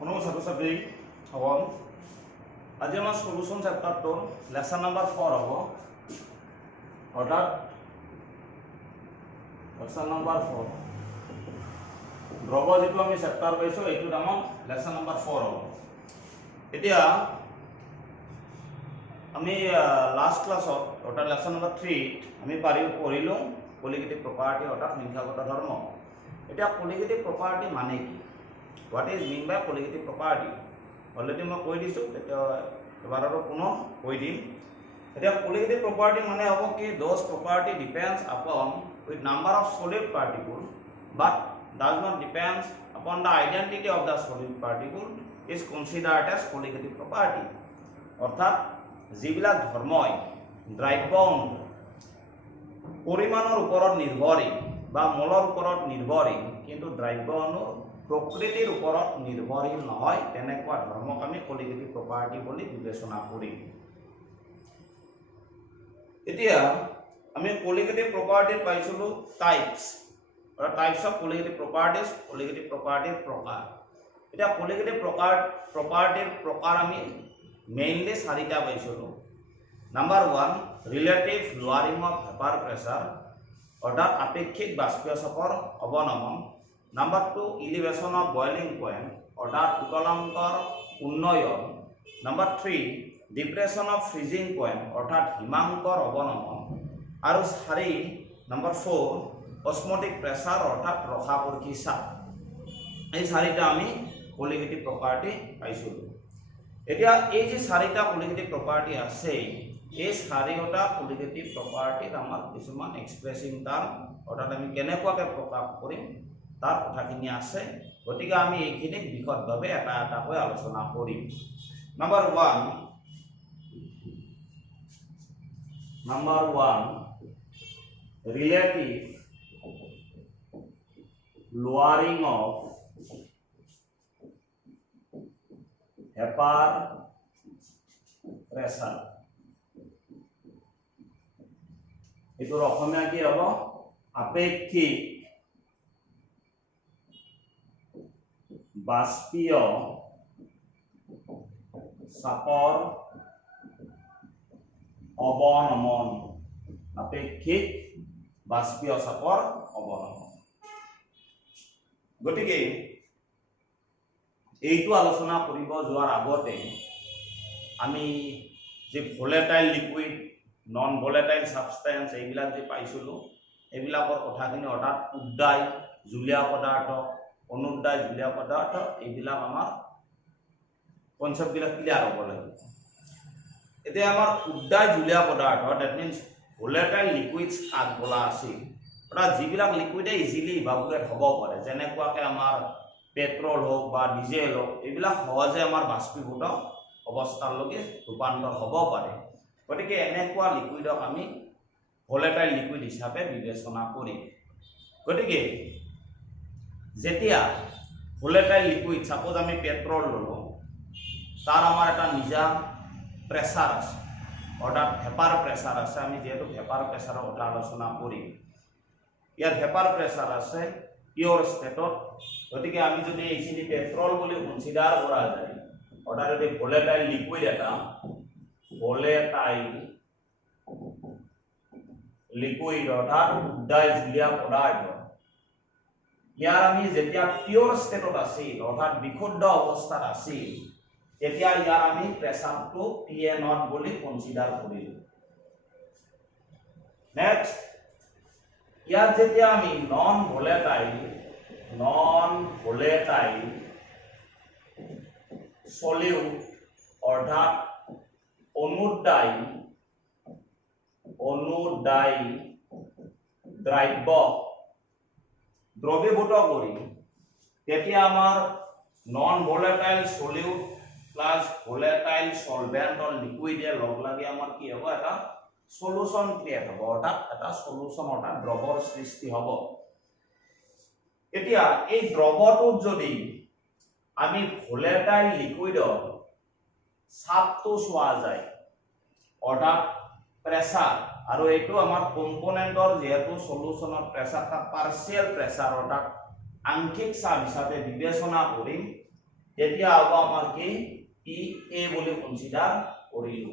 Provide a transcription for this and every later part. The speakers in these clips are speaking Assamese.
মনোজ ছাত্ৰ-ছাত্ৰী সকল আজি আমাৰ সলিউশন চেপ্টাৰটোৰ লেসন নম্বৰ 4 হ'ব অৰ্থাৎ লেসন নম্বৰ 4 দ্ৰৱ যেটো আমি চেপ্টাৰ পাইছো এইটো আমাৰ লেসন নম্বৰ 4 হ'ব। এতিয়া আমি লাষ্ট ক্লাছত অৰ্থাৎ লেসন নম্বৰ 3 আমি পঢ়িলো কোলিগেটিভ প্ৰপাৰ্টি অৰ্থাৎ সংখ্যাগত ধৰ্ম। এতিয়া কোলিগেটিভ প্ৰপাৰ্টি মানে কি? What is mean by colligative property? Already मैं कोई दिसो তেতিয়া এবাৰ আৰু পুনৰ কৈ দিম। এতিয়া colligative property মানে হ'ব কি those property depends upon with number of solid particle but does not depends upon the identity of the solid particle is considered as colligative property. অৰ্থাৎ যিবিলাক ধৰ্মই দ্ৰব্য পৰিমাণৰ ওপৰত নিৰ্ভৰশীল বা মলৰ ওপৰত নিৰ্ভৰশীল কিন্তু দ্ৰব্য প্ৰকৃতিৰ ওপৰত নিৰ্ভৰশীল নহয় তেনেকুৱা ধৰ্মক আমি কোলিগেটিভ প্ৰপাৰ্টি বুলি বিবেচনা কৰিম। এতিয়া আমি কোলিগেটিভ প্ৰপাৰ্টিৰ পাইছিলো টাইপস অৰ টাইপস অফ কোলিগেটিভ প্ৰপাৰ্টিৰ প্ৰকাৰ। এতিয়া কোলিগেটিভ প্ৰপাৰ্টিৰ প্ৰকাৰ আমি মেইনলি চাৰিটা পাইছিলো। Number 1 relative lowering of vapour pressure অৰ্থাৎ আপেক্ষিক বাষ্পীয় চাপৰ অৱনমন। Number 2 elevation of boiling point অৰ্থাৎ উতলাঙ্কৰ উন্নয়ন। Number 3 depression of freezing point অৰ্থাৎ হিমাঙ্কৰ অৱনমন। আৰু 4 Number 4 osmotic pressure অৰ্থাৎ ৰসাবৰ্ষী চাপ। এই চাৰিটা আমি কোলিগেটিভ প্ৰপাৰ্টি পাইছিলো। এতিয়া এই যে চাৰিটা কোলিগেটিভ প্ৰপাৰ্টি আছে এই চাৰিটা কোলিগেটিভ প্ৰপাৰ্টিত আমাৰ কিছুমান এক্সপ্ৰেছিং টাৰ্ম অৰ্থাৎ আমি কেনেকুৱাকৈ প্ৰকাশ কৰিম তাৰ কথাখিনি আছে। গতিকে আমি এইখিনিক বিশদভাৱে এটা এটাকৈ আলোচনা কৰিম। Number 1 relative lowering of vapour pressure. এইটোৰ অসমীয়া কি হ'ব? আপেক্ষিক বাষ্পীয় চাপৰ অৱনমন। আপেক্ষিক বাষ্পীয় চাপৰ অৱনমন। গতিকে এইটো আলোচনা কৰিব যোৱাৰ আগতে আমি যে ভলেটাইল লিকুইড নন ভলেটাইল সাবষ্টেন্স এইবিলাক যে পাইছিলো এইবিলাকৰ কথাখিনি অৰ্থাৎ উদ্দায় জুলীয়া পদাৰ্থ অনুদ্দায় জুলীয়া পদাৰ্থ এইবিলাক আমাৰ কনসেপ্টবিলাক ক্লিয়াৰ হ'ব লাগিব। এতিয়া আমাৰ উদ্দায় জুলীয়া পদাৰ্থ দ্যাট মিন্স ভলেটাইল লিকুইডছ কাক বোলা আছে অৰ্থাৎ যিবিলাক লিকুইডে ইজিলি ইভাপোৰেট হ'ব পাৰে যেনেকুৱাকৈ আমাৰ পেট্ৰল হওক বা ডিজেল হওক এইবিলাক সহজে আমাৰ বাষ্পীভূত অৱস্থালৈকে ৰূপান্তৰ হ'ব পাৰে। গতিকে এনেকুৱা লিকুইডক আমি ভলেটাইল লিকুইড হিচাপে বিবেচনা কৰিম। গতিকে যেতিয়া ভলেটাইল লিকুইড সাপোজ আমি পেট্ৰল ললো তাৰ আমাৰ এটা নিজা প্ৰেছাৰ আছে অৰ্থাৎ ভেপাৰ প্ৰেছাৰ আছে। আমি যেহেতু ভেপাৰ প্ৰেছাৰৰ কথা আলোচনা কৰিম ইয়াত ভেপাৰ প্ৰেছাৰ আছে পিয়ৰ ষ্টেটত। গতিকে আমি যদি এইখিনি পেট্ৰল বুলি কনচিডাৰ কৰা যায় অৰ্থাৎ যদি ভলেটাইল লিকুইড এটা ভলেটাইল লিকুইড অৰ্থাৎ উদ্দায় জুলীয়া পদাৰ্থ ইয়াৰ আমি যেতিয়া পিয়ৰ ষ্টেটত আছিল অৰ্থাৎ বিশুদ্ধ অৱস্থাত আছিল তেতিয়া ইয়াৰ আমি প্ৰেছাৰটো PA0 বুলি কনচিডাৰ কৰিলো। নেক্সট ইয়াত যেতিয়া আমি নন ভলেটাইল সলিউট অৰ্থাৎ অনুদ্দায়ী দ্ৰৱীভূত কৰি তেতিয়া আমাৰ non volatile solute plus volatile solvent or লিকুইডে লগ লাগি আমাৰ কি হ'ব এটা সলিউশন ক্ৰিয়েট হ'ব অৰ্থাৎ এটা সলিউশন অৰ্থাৎ দ্ৰৱৰ সৃষ্টি হ'ব। এতিয়া এই দ্ৰৱটোত যদি আমি ভলেটাইল লিকুইডৰ চাপটো চোৱা যায় অৰ্থাৎ প্ৰেছাৰ আৰু এইটো আমাৰ কম্পোনেন্টৰ যেহেতু সলিউশনৰ প্ৰেছাৰটা পাৰ্শিয়াল প্ৰেছাৰ অৰ্থাৎ আংশিক চাপ হিচাপে বিবেচনা কৰিম তেতিয়া হ'ব আমাৰ কি PA বুলি কনসিডাৰ কৰিলো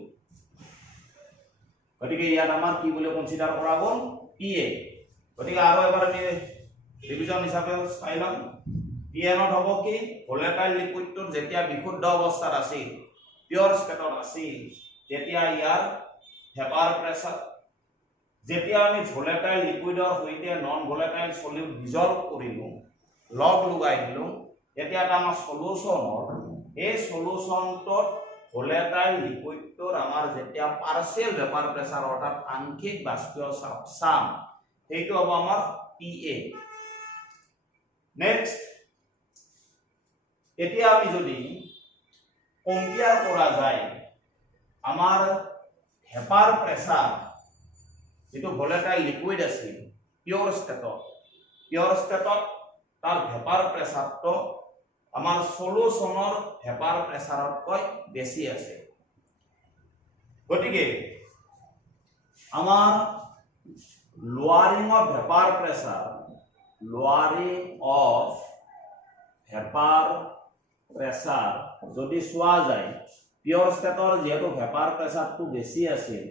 গতিকে ইয়াত আমাৰ কি বুলি কনসিডাৰ কৰা গ'ল PA গতিকে আৰু এবাৰ আমি ৰিভিজন হিচাপে চাই লম PN হ'ব কি ভোলেটাইল লিকুইডটোৰ যেতিয়া বিশুদ্ধ অৱস্থাত আছিল পিওৰ স্টেটত আছিল তেতিয়া ইয়াৰ ভেপাৰ প্ৰেসাৰ যেতিয়া আমি ভোলেটাইল লিকুইডৰ সৈতে নন ভোলেটাইল সলিউট ডিজলভ কৰিলো লগ লগাই দিলো তেতিয়া এটা আমাৰ সলিউশন এই সলিউশনটোত ভোলেটাইল লিকুইডটোৰ আমাৰ যেতিয়া পাৰ্শিয়াল ভেপাৰ প্ৰেসাৰ অৰ্থাৎ আংশিক বাষ্পীয় চাপ এইটো হ'ব আমাৰ PA নেক্সট এতিয়া আমি যদি কম্পেয়ার করা যায় আমার ভেপার প্রেসার যেটো ভোলেটাইল লিকুইড আছে পিওর স্টেটত তার ভেপার প্রেসারটো আমার সলিউশনৰ ভেপাৰ প্ৰেসাৰতকৈ বেশি আছে গতিকে আমাৰ লোয়াৰিং অফ ভেপাৰ প্ৰেসাৰ প্ৰেসাৰ যদি চোৱা যায় পিওৰ স্টেটৰ যেহেতু ভেপার প্রেসারটো বেশি আছিল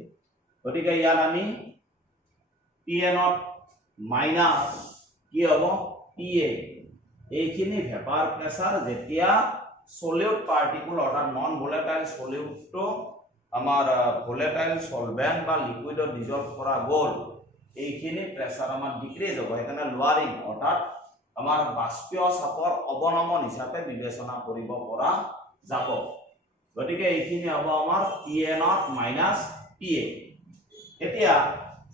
গতিকে ইয়াত আমি PN মাইনাস কি হ'ব PA এইখিনি ভেপার প্রেসার যেতিয়া সলিউট পার্টিকুল অর্থাৎ নন ভোলেটাইল সলিউটটো আমাৰ ভোলেটাইল সলভেন্ট বা লিকুইডত ডিজলভ কৰা গ'ল এইখিনি প্ৰেসাৰ আমাৰ ডিক্ৰিজ হ'ব সেইকাৰণে লোয়াৰিং অৰ্থাৎ আমাৰ বাষ্পীয় চাপৰ অৱনমন হিচাপে বিবেচনা কৰিব পৰা যাব গতিকে এইখিনি হ'ব আমাৰ PN মাইনাস PA এতিয়া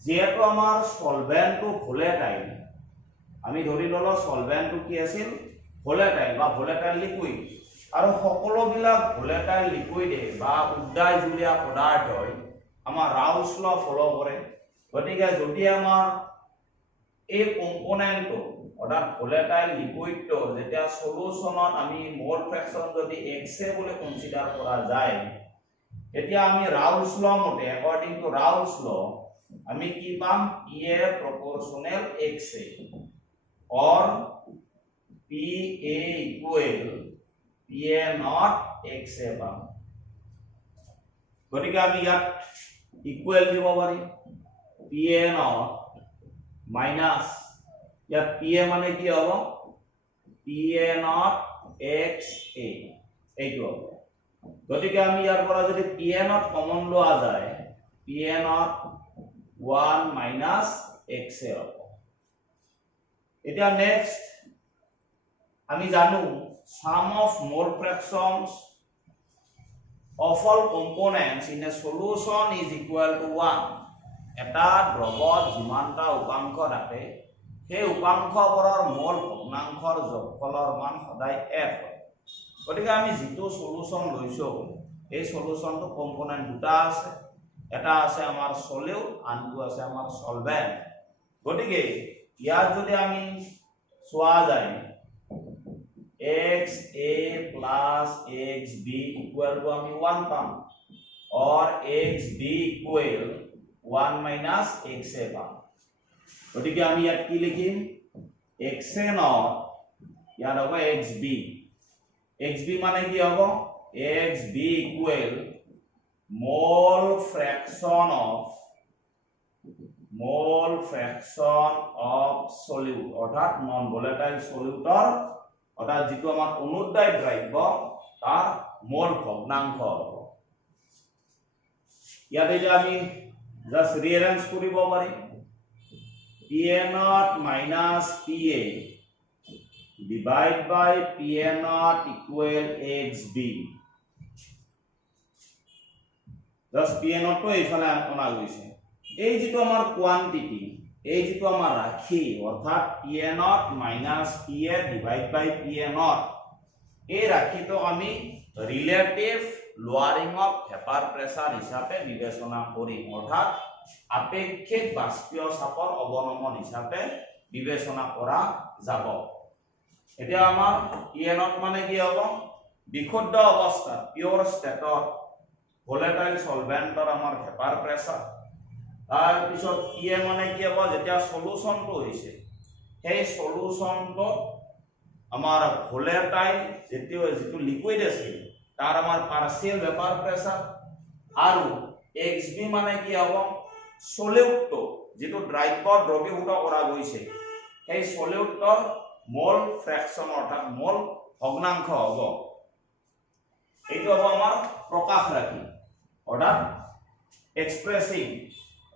যেহেতু আমাৰ সলভেন্টটো ভোলেটাইল আমি ধৰি ললো সলভেন্টটো কি আছিল ভোলেটাইল বা ভোলেটাইল লিকুইড আৰু সকলোবিলাক ভোলেটাইল লিকুইডে বা উদ্দায়জুলীয়া পদাৰ্থই আমাৰ ৰাউছ ল ফলো কৰে গতিকে যদি আমাৰ এই কম্পোনেন্টটো অৰ্থাৎ ভোলেটাইল লিকুইডটো যেতিয়া সলিউশনত আমি মোল ফ্ৰ্যাকশন যদি XA বুলি কনসিডাৰ কৰা যায় তেতিয়া আমি রাউলস ল মতে অ্যাকর্ডিং টু রাউলস ল আমি কি পাম PA proportional XA or PA equal PA not XA পাম গতিকে আমি ইয়াত ইকুয়াল দিব পাৰি PA not মাইনাস या PA माने কি হ'ব PA not XA এইটো হ'ব গতিকে আমি ইয়াৰ পৰা যদি PA not কমন লোৱা যায় PA not 1 minus XA হ'ব এতিয়া নেক্সট আমি জানো sum of mole fractions of all components in a solution is equal to 1 এটা দ্ৰৱত যিমানটা উপাংশ থাকে সেই উপাংশবোৰৰ মোল ভগ্নাংশৰ যোগফলৰ মান সদায় 1 হয় গতিকে আমি যেটো সলিউশন লৈছো এই সলিউশনটো কম্পোনেন্ট দুটা আছে এটা আছে আমাৰ সলিউট আনটো আছে আমাৰ সলভেন্ট গতিকে ইয়াত যদি আমি চোৱা যায় XA plus XB equal to আমি 1 পাম or XB equal 1 minus XA পাম গতিকে আমি ইয়াত কি লিখিম XA not ইয়াত হ'ব XB মানে কি হ'ব XB equal mole fraction of solute অর্থাৎ নন ভোলেটাইল সলিউটৰ অৰ্থাৎ যেটো আমাৰ অনুদ্বায়ী দ্ৰব্য তাৰ মোল ভগ্নাংশ হ'ব ইয়াতে যে আমি জাস্ট ৰিএৰেঞ্জ কৰিব পাৰিম PA naught minus PA divide by PA naught equal XB thus PA naught to এইফালে অনা গৈছে এই যেটো আমাৰ কোয়ান্টিটি এই যেটো আমাৰ ৰাশি অৰ্থাৎ PA naught minus PA divide by PA naught এই ৰাশিটো আমি ৰিলেটিভ লোয়াৰিং অফ ভেপাৰ প্ৰেসাৰ হিসাবে বিবেচনা কৰিম অৰ্থাৎ আপেক্ষিক বাষ্পীয় চাপৰ অৱনমন হিচাপে বিবেচনা কৰা যাব এতিয়া আমাৰ PA naught মানে কি হ'ব বিশুদ্ধ অৱস্থাত পিওৰ স্টেটত ভোলেটাইল সলভেন্টৰ আমাৰ ভেপাৰ প্ৰেসাৰ তাৰ পিছত PA মানে কি হ'ব যেতিয়া সলিউশনটো হৈছে সেই সলিউশনটো আমাৰ ভোলেটাইল যেটো লিকুইড আছে তাৰ আমাৰ পাৰ্চিয়েল ভেপাৰ প্ৰেছাৰ আৰু XB মানে কি হ'ব সলিউট যেটো দ্ৰব্য দ্ৰবীভূত কৰা গৈছে সেই সলিউটৰ মোল ফ্ৰেকশন অৰ্থাৎ মোল ভগ্নাংশ হ'ব এইটো হ'ব আমাৰ প্ৰকাশ ৰাশি অৰ্থাৎ এক্সপ্ৰেছিং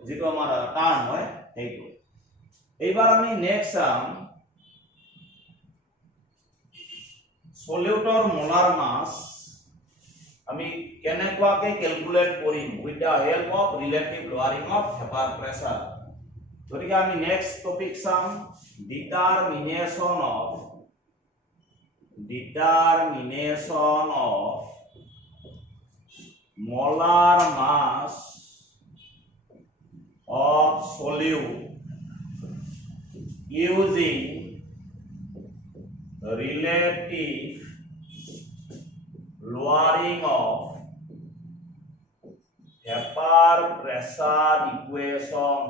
যেটো আমাৰ টাৰ্ম হয় সেইটো এইবাৰ আমি নেক্সট চাম সলিউটৰ মোলাৰ মাস আমি কেনেকুৱাকে ক্যালকুলেট কৰিম with the help of relative lowering of vapour pressure গতিকে আমি নেক্সট টপিক চাম determination of molar mass of solute using relative lowering of vapor pressure equation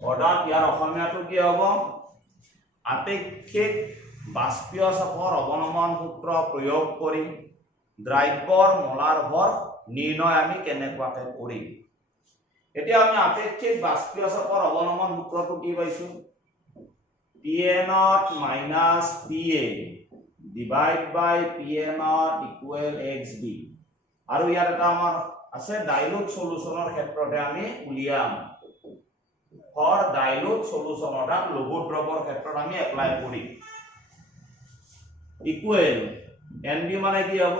অৰ্থাৎ ইয়াৰ অসমীয়াটো কি হ'ব আপেক্ষিক বাষ্পীয় চাপৰ অৱনমন সূত্ৰ প্ৰয়োগ কৰি দ্ৰব্যৰ মোলাৰ ভৰ নিৰ্ণয় আমি কেনেকুৱাকে কৰিম এতিয়া আমি আপেক্ষিক বাষ্পীয় চাপৰ অৱনমন সূত্ৰটো কি পাইছো PA0 minus PA divide by PA0 equal XB আৰু ইয়াত এটা আমাৰ আছে ডাইলুট সলিউশনৰ ক্ষেত্ৰতে আমি উলিয়াম ফৰ ডাইলুট সলিউশন অৰ্থাৎ লঘু দ্ৰৱৰ ক্ষেত্ৰত আমি এপ্লাই কৰিম ইকুৱেল NB মানে কি হ'ব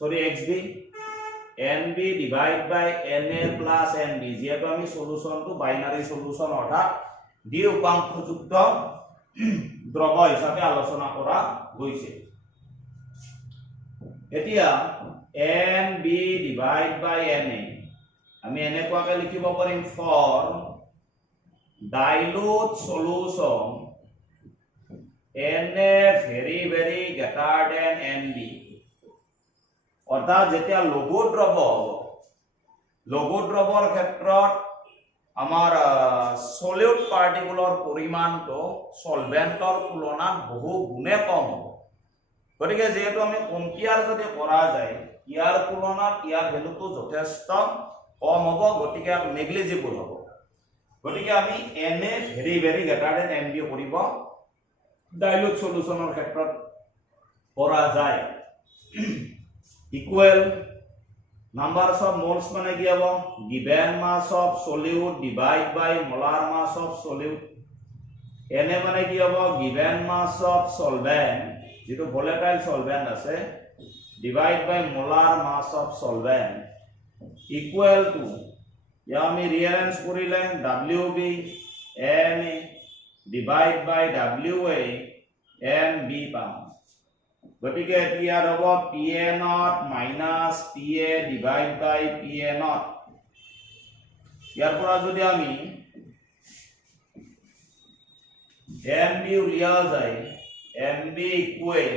sorry XB NB divide by NA plus NB যেহেতু আমি সলিউশনটো বাইনারি সলিউশন অর্থাৎ দ্বি উপাংশযুক্ত দ্রব হিসাবে আলোচনা করা গৈছে এতিয়া NB divide by NA আমি এনেকুৱাকে লিখিব পাৰিম for dilute solution NA very greater than NB অৰ্থাৎ যেতিয়া লঘু দ্ৰৱৰ ক্ষেত্ৰত আমাৰ সলিউট পাৰ্টিকুলৰ পৰিমাণটো সলভেন্টৰ তুলনাত বহু গুণে কম হ'ব গতিকে যেহেতু আমি কম্পেয়াৰ যদি কৰা যায় ইয়াৰ তুলনাত ইয়াৰ ভ্যালুটো যথেষ্ট কম হ'ব গতিকে নেগলিজিবল হ'ব গতিকে আমি NA very greater than NB কৰিব ডাইলুট সলিউশনৰ ক্ষেত্ৰত কৰা যায় equal numbers of moles মানে কি হ'ব given mass of solute divide by molar mass of solute Na মানে কি হ'ব given mass of solvent যেটো volatile solvent আছে divide by molar mass of solvent equal to ইয়া আমি রিঅ্যারেঞ্জ কৰিলে Wb Na divide by Wa NB পাম গতিকে এতিয়া হ'ব PA0 minus PA divide by PA0 ইয়াৰ পৰা যদি আমি NB উলিয়া যায় NB equal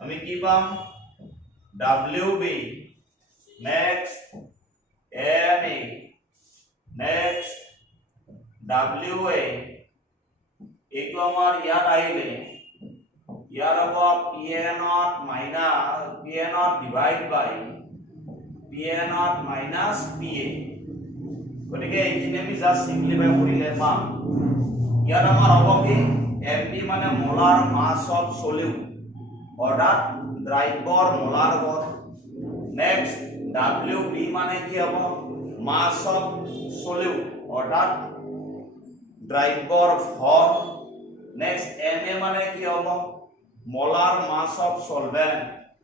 আমি কি পাম WB next Na next WA এইটো আমাৰ ইয়াত আহিলে ইয়াৰ হ'ব PA0 minus PA0 divide by PA0 minus PA গতিকে এইখিনি আমি জাস্ট সিম্পলিফাই কৰিলে পাম ইয়াত আমাৰ হ'ব কি MB মানে মোলাৰ মাস অফ সলিউট অৰ্থাৎ দ্ৰব্যৰ মোলাৰ ভৰ নেক্সট WB মানে কি হ'ব মাস অফ সলিউট অৰ্থাৎ দ্ৰব্যৰ ভৰ নেক্সট Na মানে কি হ'ব molar mass of solvent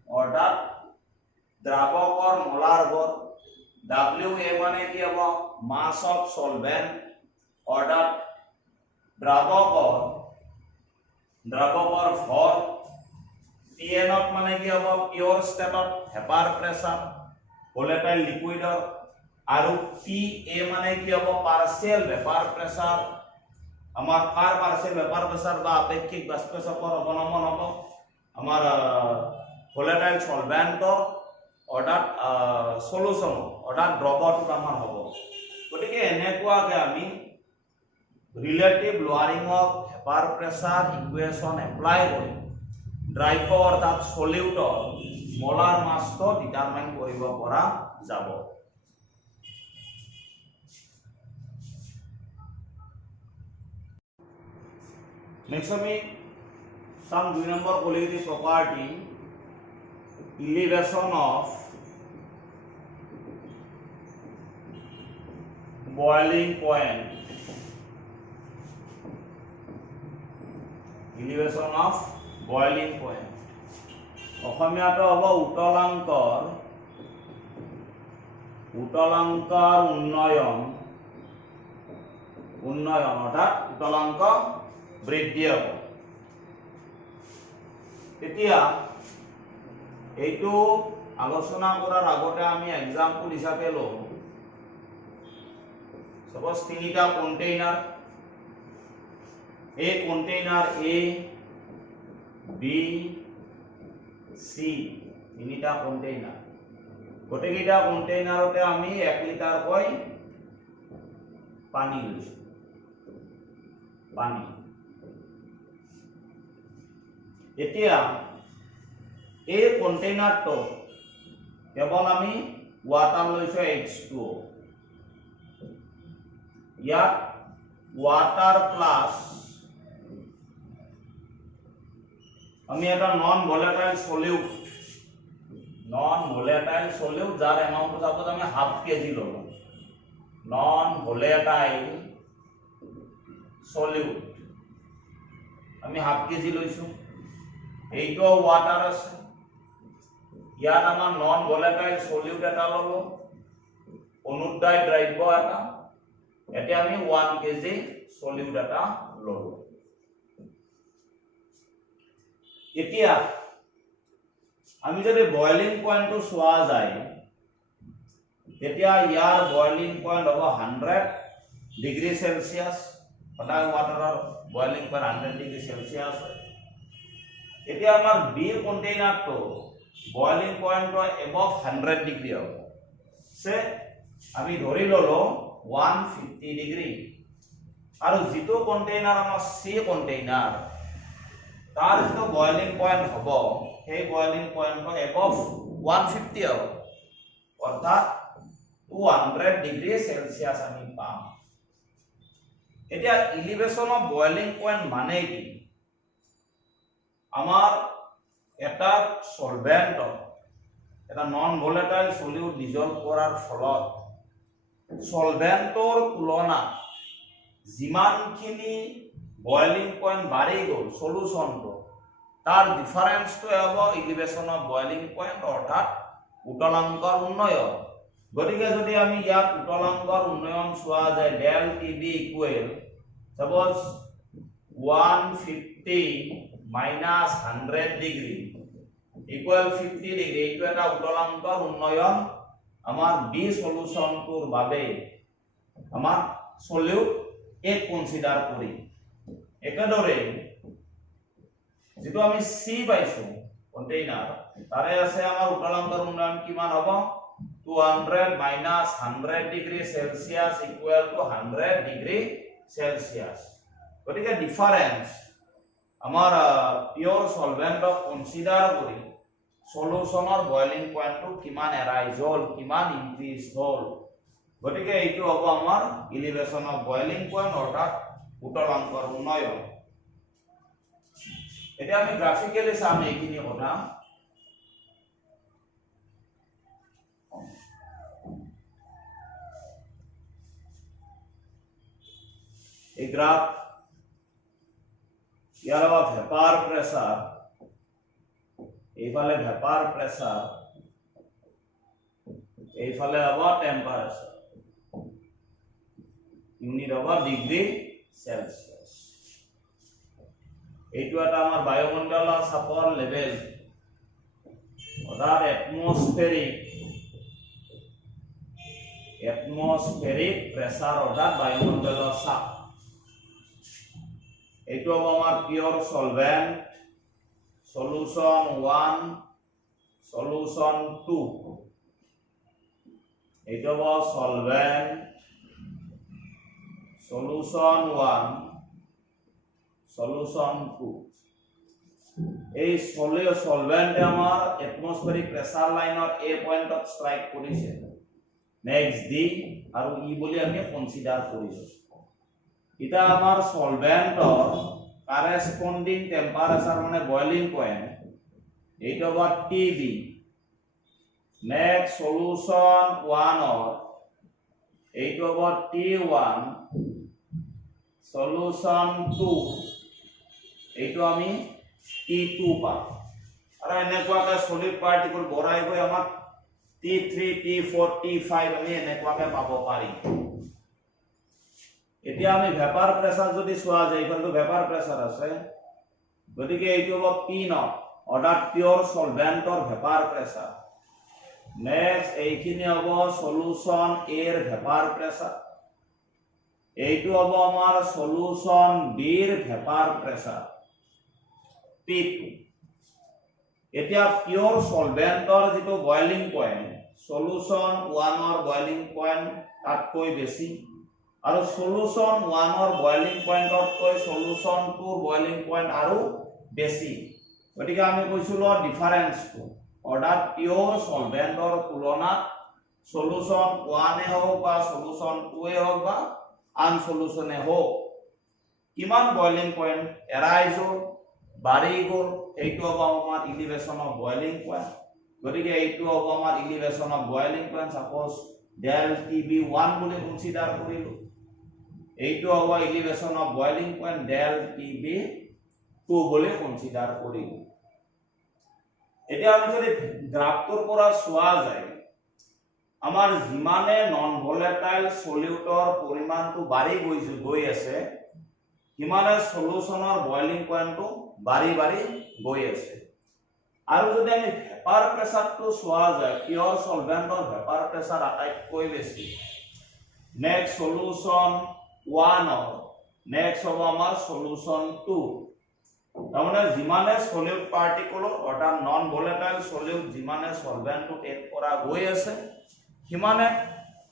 অর্থাৎ দ্ৰাবকৰ মোলাৰ ভৰ Wa মানে কি হ'ব mass of solvent অৰ্থাৎ দ্ৰাবকৰ ভৰ PA0 মানে কি হ'ব পিওৰ স্টেটত ভেপাৰ প্ৰেছাৰ ভোলেটাইল লিকুইডৰ আৰু PA মানে কি হ'ব পাৰ্শিয়েল ভেপাৰ প্ৰেছাৰ আমাৰ কাৰ পাৰ্শিয়াল ভেপাৰ প্ৰেসাৰ বা আপেক্ষিক বাষ্পীয় চাপৰ অৱনমন হ'ব আমাৰ ভোলেটাইল সলভেন্টৰ অৰ্থাৎ সলিউশন অৰ্থাৎ দ্ৰৱটো আমাৰ হ'ব গতিকে এনেকুৱাকে আমি relative lowering of vapour pressure equation apply কৰি ড্ৰাইভ অৰ্থাৎ সলিউটৰ মোলাৰ মাছটো ডিটাৰমাইন কৰিব পৰা যাব। নেক্সট আমি চাম 2 number colligative property elevation of boiling point, elevation of boiling point অসমীয়াটো হ'ব উতলাংকৰ উন্নয়ন অৰ্থাৎ উতলাংক বৃদ্ধি হ'ব। এতিয়া এইটো আলোচনা কৰাৰ আগতে আমি এক্সাম্পল হিচাপে লওঁ। सपोज 3টা container, A container A B C 3টা কন্টেইনার, গোটেইকেইটা কন্টেইনারতে আমি 1 লিটার কৈ পানী লৈছো। এতিয়া এই কন্টেইনারটো কেৱল আমি ওয়াটার লৈছো H2O, ইয়াত ওয়াটার প্লাস আমি এটা নন ভোলেটাইল সলিউট যার অ্যামাউন্ট সাপোজ আমি হাফ কেজি লব। নন ভোলেটাইল সলিউট আমি হাফ কেজি লৈছো, এইটো ওয়াটার আছে, ইয়াত আমার নন ভোলেটাইল সলিউট এটা ললো, অনুদ্বায়ী দ্রব্য এটা, এতে আমি 1 কেজি সলিউট এটা ললো। এতিয়া আমি যদি বয়লিং পয়েন্টটো চোৱা যায়, তেতিয়া ইয়াৰ বয়লিং পয়েন্ট হ'ব 100 ডিগ্ৰী সেলসিয়াস। সদায় ওয়াটাৰৰ বয়লিং পয়েন্ট 100 ডিগ্ৰী সেলসিয়াস হয়। এতিয়া আমাৰ বি কন্টেইনাৰটো বয়লিং পয়েন্টটো এবভ 100 ডিগ্ৰী হ'ব। সে আমি ধৰি ললো 150 ডিগ্ৰী, আৰু যেটো কন্টেইনাৰ আমাৰ সি কন্টেইনার তার যেটো বয়লিং পয়েন্ট হ'ব, সেই বয়লিং পয়েন্টটো এবভ 150 হ'ব, অর্থাৎ 200 ডিগ্ৰী সেলসিয়াস আমি পাম। এতিয়া ইলিভেশন অফ বয়লিং পয়েন্ট মানে কি? আমার এটা সলভেন্ট, এটা নন ভোলেটাইল সলিউট ডিজলভ কৰাৰ ফলত সলভেন্টৰ তুলনাত যিমানখিনি বয়লিং পয়েন্ট বাঢ়ি গ'ল সলিউশনটো, তাৰ ডিফাৰেন্সটো হ'ব ইলিভেশন অফ বয়লিং পয়েন্ট অৰ্থাৎ উতলাংকৰ উন্নয়ন। গতিকে যদি আমি ইয়াত উতলাংকৰ উন্নয়ন চোৱা যায়, del T B equal suppose 150 minus 100 degree equal 50 degree, এইটো এটা উতলাংকৰ উন্নয়ন আমাৰ বি সলিউশনটোৰ বাবে আমাৰ সলিউট এ কনসিডাৰ কৰি। একেদৰে যেটো আমি সি পাইছো কন্টেইনাৰ, তাৰে আছে আমাৰ উতলাংকৰ উন্নয়ন কিমান হ'ব? 200 minus 100 degree Celsius equal to 100 degree Celsius. গতিকে ডিফাৰেন্স আমাৰ পিওৰ সলভেন্টক কনসিডাৰ কৰি সলিউশনৰ বয়লিং পয়েন্টটো কিমান এৰাইজ হল, কিমান ইনক্ৰিজ হল। গতিকে এইটো হ'ব আমাৰ ইলিভেশন অফ বয়লিং পয়েন্ট অৰ্থাৎ উতলাংকৰ উন্নয়ন। এতিয়া আমি গ্ৰাফিক্যালি চাম এইখিনি কথা। এই গ্ৰাফ ইয়াৰ হ'ব ভেপাৰ প্ৰেসাৰ, এইফালে ভেপাৰ প্ৰেসাৰ, এইফালে হ'ব টেম্পাৰেচাৰ, ইউনিট হ'ব ডিগ্ৰী সেলসিয়াস। এইটো এটা আমাৰ বায়ুমণ্ডলৰ চাপৰ লেভেল, অৰ্থাৎ এটমস্ফেৰিক প্ৰেসাৰ অৰ্থাৎ বায়ুমণ্ডলৰ চাপ। এইটো হ'ব আমাৰ পিওর সলভেন্ট, সলিউশন 1, সলিউশন 2, এইটো হ'ব সলভেন্ট, সলিউশন 1, সলিউশন 2 এই সলভেন্টে আমাৰ এটমস্ফেৰিক প্ৰেছাৰ লাইনৰ এ পইণ্টত ষ্ট্ৰাইক কৰিছে নেক্সট ডি আৰু ই বুলি আমি কনসিডাৰ কৰিছো এটা আমাৰ সলভেন্টৰ কাৰেস্পন্ডিং টেম্পারেচার মানে বয়লিং পয়েন্ট এইটো হ'ব টিবি নেক্সট সলিউশন 1 অর এইটো হ'ব টি1 সলিউশন 2 এইটো আমি টি2 পাম আৰু এনেকুৱাকে সলিড পাৰ্টিকল বঢ়াই গৈ আমাক টি3 টি4 টি5 আমি এনেকুৱাকে পাব পাৰি এতিয়া আমি ভেপাৰ প্ৰেসাৰ যদি চোৱা যায় এইটো ভেপাৰ প্ৰেসাৰ আছে গতিকে এইটো হ'ব পি0 অৰ্থাৎ পিওৰ সলভেন্টৰ ভেপাৰ প্ৰেসাৰ নেক্সট এইখিনি হ'ব সলিউশন এৰ ভেপাৰ প্ৰেসাৰ এইটো হ'ব আমাৰ সলিউশন বিৰ ভেপাৰ প্ৰেসাৰ P2 এতিয়া পিওৰ সলভেন্টৰ যেটো বয়লিং পয়েন্ট সলিউশন 1 অৰ বয়লিং পয়েন্ট তাতকৈ বেছি আৰু সলিউশন 1 অৰ বয়লিং পয়েন্টতকৈ সলিউশন 2 ৰ বয়লিং পয়েন্ট আৰু বেছি গতিকে আমি কৈছিল ডিফাৰেন্সটো অৰ্থাৎ পিওৰ সলভেন্টৰ তুলনাত সলিউশন 1 এ হোক বা সলিউশন 2 এ হোক বা আন সলিউশনে হোক কিমান বয়লিং পয়েন্ট এৰাইজ বাঢ়ি গ'ল এইটো হ'ব আমাৰ ইলিভেশন অফ বয়লিং পয়েন্ট গতিকে এইটো হ'ব আমাৰ elevation of boiling point suppose del T B one বুলি কনসিডাৰ কৰিলো এইটো হ'ব elevation of boiling point del T B two বুলি কনসিডাৰ কৰিলো এতিয়া আমি যদি গ্ৰাফটোৰ পৰা চোৱা যায় আমাৰ যিমানে নন ভলেটাইল সলিউটৰ পৰিমাণটো বাঢ়ি গৈ আছে সিমানে সলিউশনৰ বয়লিং পয়েন্টটো বাঢ়ি গৈ আছে আৰু যদি আমি ভেপাৰ প্ৰেসাৰটো চোৱা যায় পিওৰ সলভেন্টৰ ভেপাৰ প্ৰেসাৰ আটাইতকৈ বেছি নেক্সট সলিউশন 1 অৰ নেক্সট হ'ব আমাৰ সলিউশন 2 তাৰমানে যিমানে সলিউট পাৰ্টিকলৰ অৰ্থাৎ নন ভলেটাইল সলিউট যিমানে সলভেন্টটো এড কৰা গৈ আছে সিমানে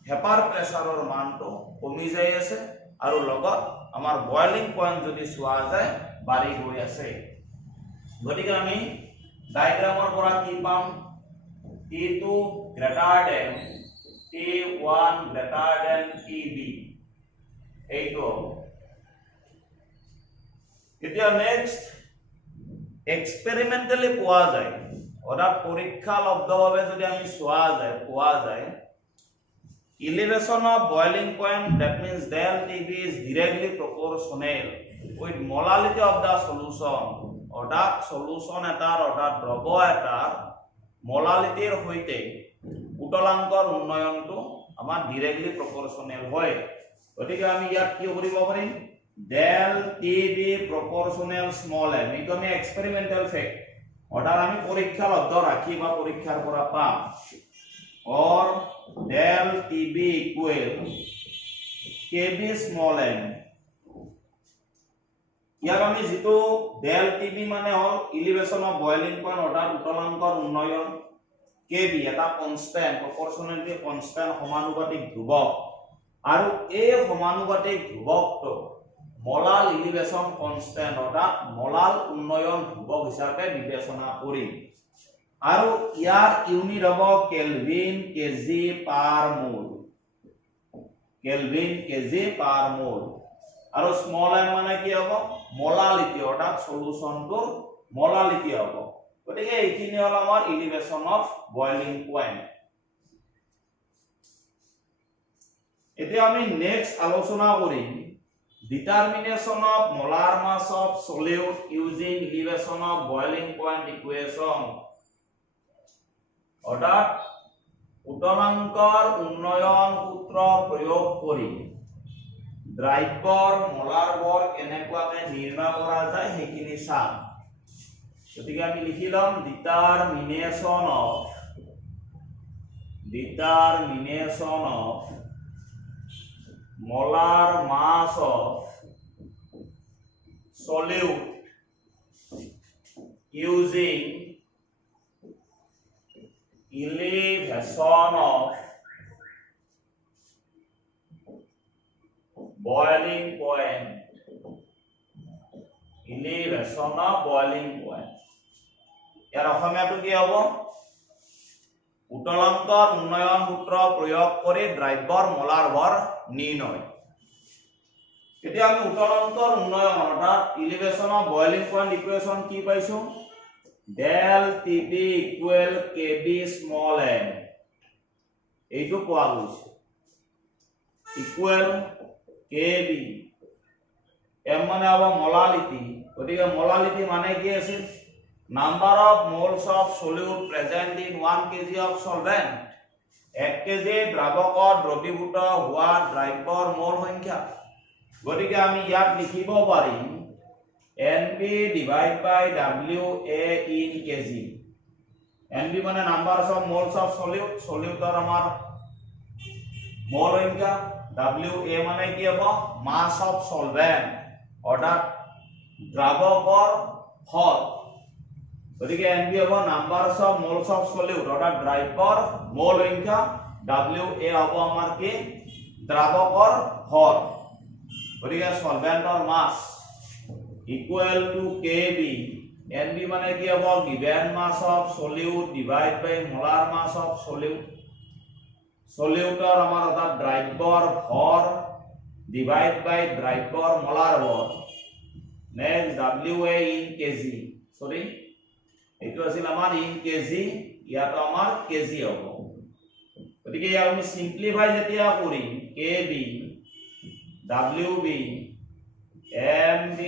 ভেপাৰ প্ৰেসাৰৰ মানটো কমি যাই আছে আৰু লগত আমাৰ বয়লিং পয়েন্ট যদি চোৱা যায় বাঢ়ি গৈ আছে গতিকে আমি ডায়াগ্ৰামৰ পৰা কি পাম T2 greater than T1 greater than TB এইটো এতিয়া নেক্সট এক্সপেৰিমেন্টালি পোৱা যায় অৰ্থাৎ পৰীক্ষালব্ধভাৱে যদি আমি পোৱা যায় elevation of boiling point that means del TB is directly proportional with molality of the solution অৰ্থাৎ সলিউশন এটাৰ অৰ্থাৎ দ্ৰৱ এটাৰ মোলালিটিৰ হৈতে উতলাংকৰ উন্নয়নটো আমাৰ ডাইৰেক্টলি প্ৰপৰচনেল হয় গতিকে আমি ইয়াত কি কৰিব পাৰিম del TB proportional small m এইটো আমি এক্সপেৰিমেন্টাল ফেক্ট অৰ্থাৎ আমি পৰীক্ষালব্ধ ৰাখি বা পৰীক্ষাৰ পৰা পাম or del TB equal KB small m ইয়াক আমি যেটো del TB মানে হল elevation of boiling point অৰ্থাৎ উতলাংকৰ উন্নয়ন KB এটা কনস্ট্যান্ট proportionality কনস্ট্যান্ট সমানুপাতিক ধ্ৰুৱক আৰু এই সমানুপাতিক ধ্ৰুৱকটো মোলাল elevation কনস্ট্যান্ট অৰ্থাৎ মোলাল উন্নয়ন ধ্ৰুৱক হিচাপে বিবেচনা কৰিম আৰু ইয়াৰ ইউনিট হ'ব কেলভিন কেজি পাৰ মোল কেলভিন কেজি পাৰ মোল আৰু স্মল m মানে কি হ'ব মোলালিটি অৰ্থাৎ সলিউশনটোৰ মোলালিটি হ'ব গতিকে এইখিনি হল আমাৰ এলিভেশন অফ বয়লিং পয়েন্ট এতিয়া আমি নেক্সট আলোচনা কৰিম determination of molar mass of solute using elevation of boiling point equation অৰ্থাৎ উতলাংকৰ উন্নয়ন সূত্ৰ প্ৰয়োগ কৰি দ্ৰব্যৰ মোলাৰ বল কেনেকুৱাকৈ নিৰ্ণয় কৰা যায় সেইখিনি চাম গতিকে আমি লিখি লম determination of molar mass of solute using elevation of boiling point elevation of boiling point ইয়াৰ অসমীয়াটো কি হ'ব উতলান্তৰ উন্নয়ন সূত্ৰ প্ৰয়োগ কৰি দ্ৰব্যৰ মোলাৰ ভৰ নিৰ্ণয় এতিয়া আমি উতলান্তৰ উন্নয়ন অৰ্থাৎ elevation of boiling point equation কি পাইছো del TB equal KB small m এইটো পোৱা গৈছে equal KB m মানে হ'ব মোলালিটি গতিকে মোলালিটি মানে কি আছিল number of moles of solute present in 1 kg of solvent 1 kg দ্ৰাৱকত দ্ৰৱীভূত হোৱা দ্ৰব্যৰ মোল সংখ্যা গতিকে আমি ইয়াত লিখিব পাৰিম NB divided by WA in kg NB মানে numbers of moles of solute solute আমাৰ মোল সংখ্যা WA মানে কি হ'ব mass of solvent অৰ্থাৎ দ্ৰাৱকৰ ভৰ গতিকে NB হ'ব numbers of moles of solute অৰ্থাৎ দ্ৰব্যৰ মোল সংখ্যা WA হ'ব আমাৰ কি দ্ৰাৱকৰ ভৰ গতিকে solventor mass equal to KB NB মানে কি হ'ব given mass of solute divided by molar mass of solute সলিউটৰ আমাৰ অৰ্থাৎ দ্ৰব্যৰ ভৰ ডিভাইড বাই দ্ৰব্যৰ মোলাৰ ভৰ নেক্সট WA ইন কেজি সৰি এইটো আছিল আমাৰ ইন কেজি ইয়াত আমাৰ কেজি হ'ব গতিকে ইয়াক আমি সিম্পলিফাই যেতিয়া কৰিম KB WB MB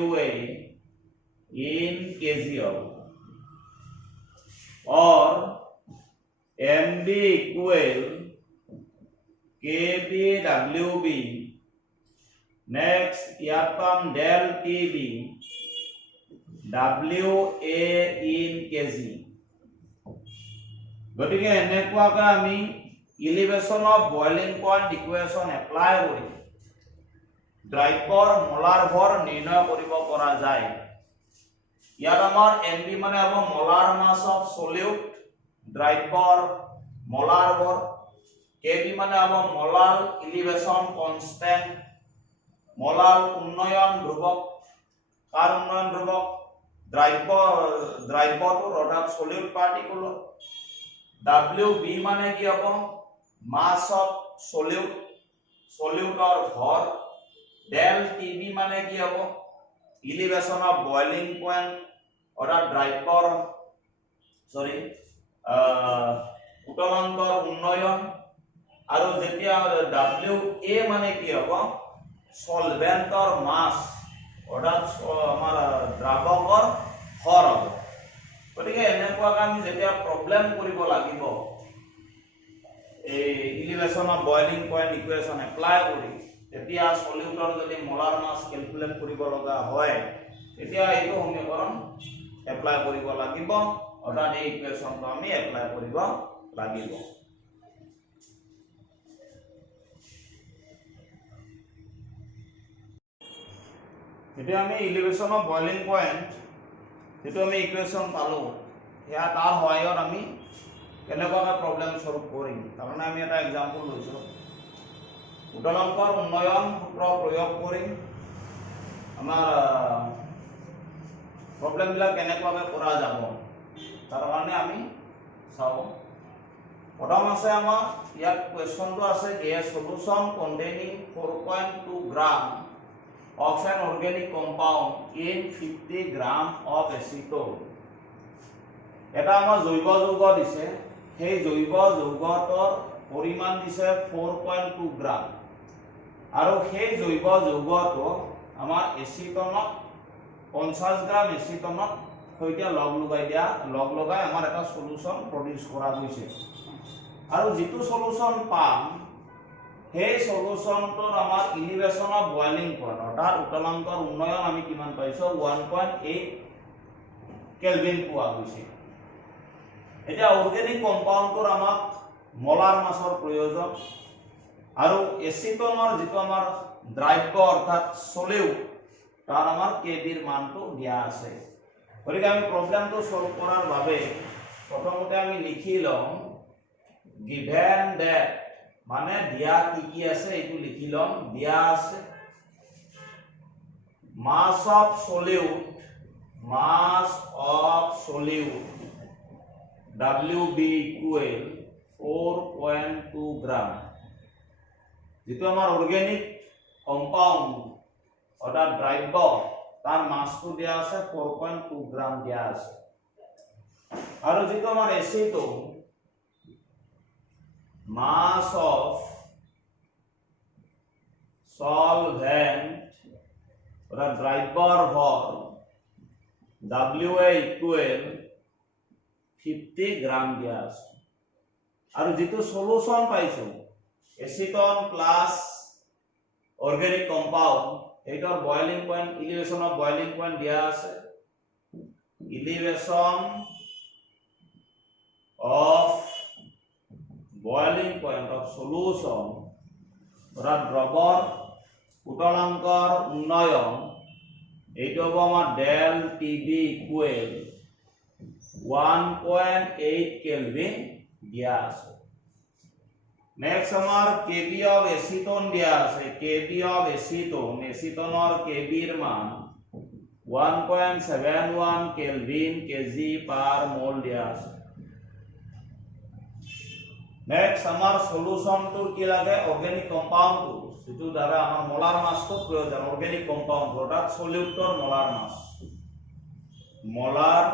WA in kg হ'ব or MB equal KB WB next ইয়াত পাম del TB WA in kg গতিকে এনেকুৱাকৈ আমি elevation of boiling point equation apply কৰি দ্ৰব্যৰ মোলাৰ ভৰ নিৰ্ণয় কৰিব পৰা যায় ইয়াত আমাৰ NB মানে হ'ব মোলাৰ মাস অফ সলিউট দ্ৰব্যৰ মোলাৰ ভৰ KB মানে হ'ব মোলাৰ ইলিভেশন কনস্ট্যান্ট মোলাৰ উন্নয়ন ধ্ৰুৱক কাৰ উন্নয়ন ধ্ৰুৱক দ্ৰব্যটোৰ অৰ্থাৎ সলিউট পাৰ্টিকুলাৰ WB মানে কি হ'ব মাস অফ সলিউট সলিউটৰ ভৰ del TB মানে কি হ'ব ইলিভেশন অফ বয়লিং পয়েন্ট অৰ্থাৎ দ্ৰব্যৰ সৰি উতলান্তৰ উন্নয়ন আৰু যেতিয়া WA মানে কি হ'ব সলভেন্টৰ মাস অৰ্থাৎ আমাৰ দ্ৰাৱকৰ ভৰ হ'ব গতিকে এনেকুৱাকৈ আমি যেতিয়া প্ৰবলেম কৰিব লাগিব এই elevation of boiling point equation apply কৰি তেতিয়া সলিউটৰ যদি মোলাৰ মাস ক্যালকুলেট কৰিব লগা হয় তেতিয়া এইটো সমীকৰণ এপ্লাই কৰিব লাগিব অৰ্থাৎ এই ইকুৱেশ্যনটো আমি এপ্লাই কৰিব লাগিব এতিয়া আমি ইলিভেশন অফ বয়লিং পয়েন্ট যেটো আমি ইকুৱেশ্যন পালো হেয়া তাৰ সহায়ত আমি কেনেকুৱাকৈ প্ৰবলেম সলভ কৰিম তাৰমানে আমি এটা এক্সাম্পল লৈছো উতলান্তৰ উন্নয়ন সূত্ৰ প্ৰয়োগ কৰি আমাৰ প্ৰবলেম বিলাক কেনেকুৱাকৈ কৰা যাব তাৰ কাৰণে আমি চাও প্ৰথম আছে আমাৰ ইয়াত কোৱেশ্চনটো আছে a solution containing 4.2 gram of an organic compound in 50 gram of acetone এটা আমাৰ জৈৱ যৌগ দিছে সেই জৈৱ যৌগৰ পৰিমাণ দিছে 4.2 গ্ৰাম আৰু সেই জৈৱ যৌগটো আমাৰ এচিটনত 50 গ্ৰাম এচিটনত সৈতে লগ লগাই আমাৰ এটা সলিউশন প্ৰডিউস কৰা হৈছে আৰু যেটো সলিউশন পাম সেই সলিউশনটোৰ আমাৰ ইলিভেশন অফ বয়লিং পয়েন্ট অৰ্থাৎ উতলান্তৰ উন্নয়ন আমি কিমান পাইছো 1.8 কেলভিন পোৱা গৈছে এতিয়া অৰ্গেনিক কম্পাউণ্ডৰ আমাক মোলাৰ মাসৰ প্ৰয়োজন আৰু এচিটনৰ যেটো আমাৰ দ্ৰব্য অৰ্থাৎ সলিউট তাৰ আমাৰ কেবিৰ মানটো দিয়া আছে গতিকে আমি প্ৰবলেমটো সলভ কৰাৰ বাবে প্ৰথমতে আমি লিখি লম given that মানে দিয়া কি আছে এটো লিখি লম দিয়া আছে mass of solute WB equal 4.2 গ্রাম যেটো আমাৰ অৰ্গেনিক কম্পাউণ্ড অৰ্থাৎ দ্ৰব্য তাৰ মাছটো দিয়া আছে 4.2 গ্ৰাম দিয়া আছে আৰু যেটো আমাৰ এচিটোন mass of solvent or driver for WA equal 50 gram gas আৰু যেটো সলিউশন পাইছো এসিটন প্লাস অৰ্গানিক কম্পাউন্ড এইটোৰ boiling point elevation of boiling point দিয়া আছে elevation of boiling point of solution অর্থাৎ দ্রবর উতলাঙ্কর উন্নয়ন এইটো হ'ব আমাৰ ডেল টিবি ইকুৱেল 1.8 কেলভিন দিয়া আছে নেক্সট আমাৰ কেবি অফ এসিটন দিয়া আছে কেবি অফ এসিটনৰ কেবিৰ মান 1.71 কেলভিন কেজি পাৰ মোল দিয়া আছে নেক্সট আমাৰ সলিউশনটোৰ কি লাগে অৰ্গেনিক কম্পাউণ্ডটো যেটো দ্বাৰা আমাৰ মোলাৰ মাছটো প্ৰয়োজন অৰ্গেনিক কম্পাউণ্ড অৰ্থাৎ সলিউটৰ molar mass molar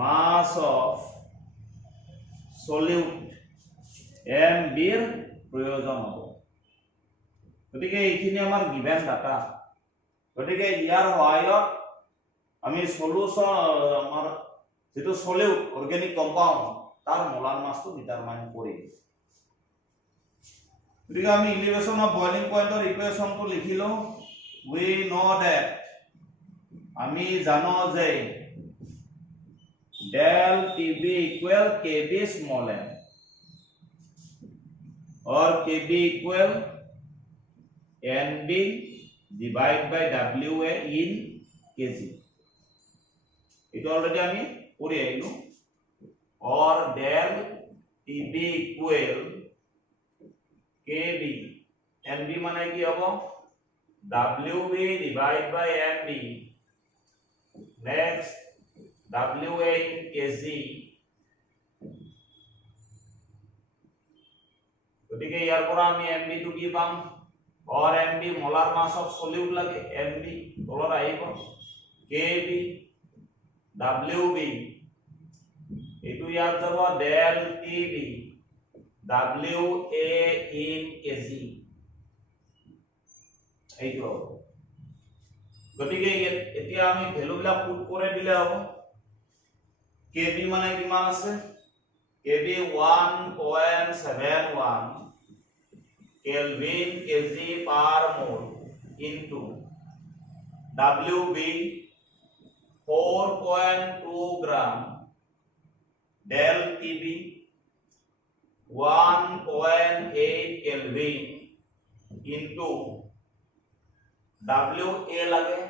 mass of solute MB ৰ প্ৰয়োজন হ'ব গতিকে এইখিনি আমাৰ গিভেন ডাটা গতিকে ইয়াৰ সহায়ত আমি সলিউশন আমাৰ যেটো সলিউট অৰ্গেনিক কম্পাউণ্ড তাৰ মোলাৰ মাসটো ডিটাৰমাইন কৰি গতিকে আমি এলিভেশন অফ বয়লিং পয়েন্টৰ ইকুৱেশনটো লিখিলো উই নো দ্যাট আমি জানো যে del TB equal KB small m or KB equal NB divided by WA in kg এটা অলরেডি আমি পড়ে আইলো or del TB equal KB NB মানে কি হবে WB divided by NB next WA in kg গতিকে ইয়াৰ পৰা আমি MB টো কি পাম or MB molar mass of solute লাগে MB তলত আহিব KB WB এটু ইয়াত যাব del TB WA in kg এইটো গতিকে এতিয়া আমি ভ্যালুবিলাক পুট করে দিলে হ'ব KB মানে কিমান আছে KB 1.71 কেলভিন কেজি পার মোল ইনটু WB 4.2 গ্রাম del TB 1.8 Kelvin into WA লাগে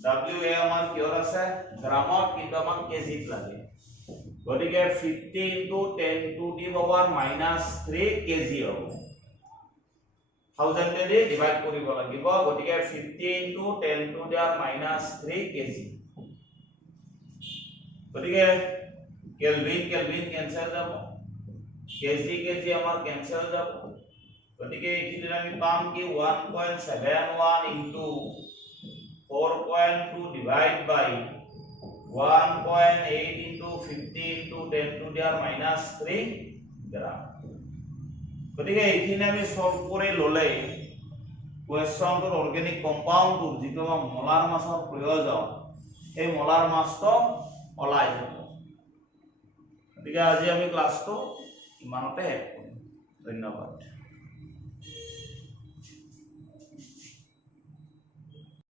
WA আমার কি আছে গ্রামত কিন্তু আমাক কেজিত লাগে গতিকে 50 into 10 to the power -3 KG হ'ব 1000 দি ডিভাইড কৰিব লাগিব গতিকে 50 into 10 to the -3 কেজি গতিকে কেলভিন কেলভিন ক্যান্সেল যাব কেজি কেজি আমার ক্যান্সেল যাব গতিকে এইখিনি আমি পাম কি 1.71 into 4.2 divide by 1.8 into 50 into 10 to the -3 gram গতিকে এইখিনি আমি সলভ কৰি ললে কোৱেশ্চনটোৰ অৰ্গেনিক কম্পাউণ্ডটোৰ যিটো মোলাৰ মাছৰ প্ৰয়োজন এই মোলাৰ মাছটো ওলাই যাব গতিকে আজি আমি ক্লাসটো ইমানতে শেষ কৰিম ধন্যবাদ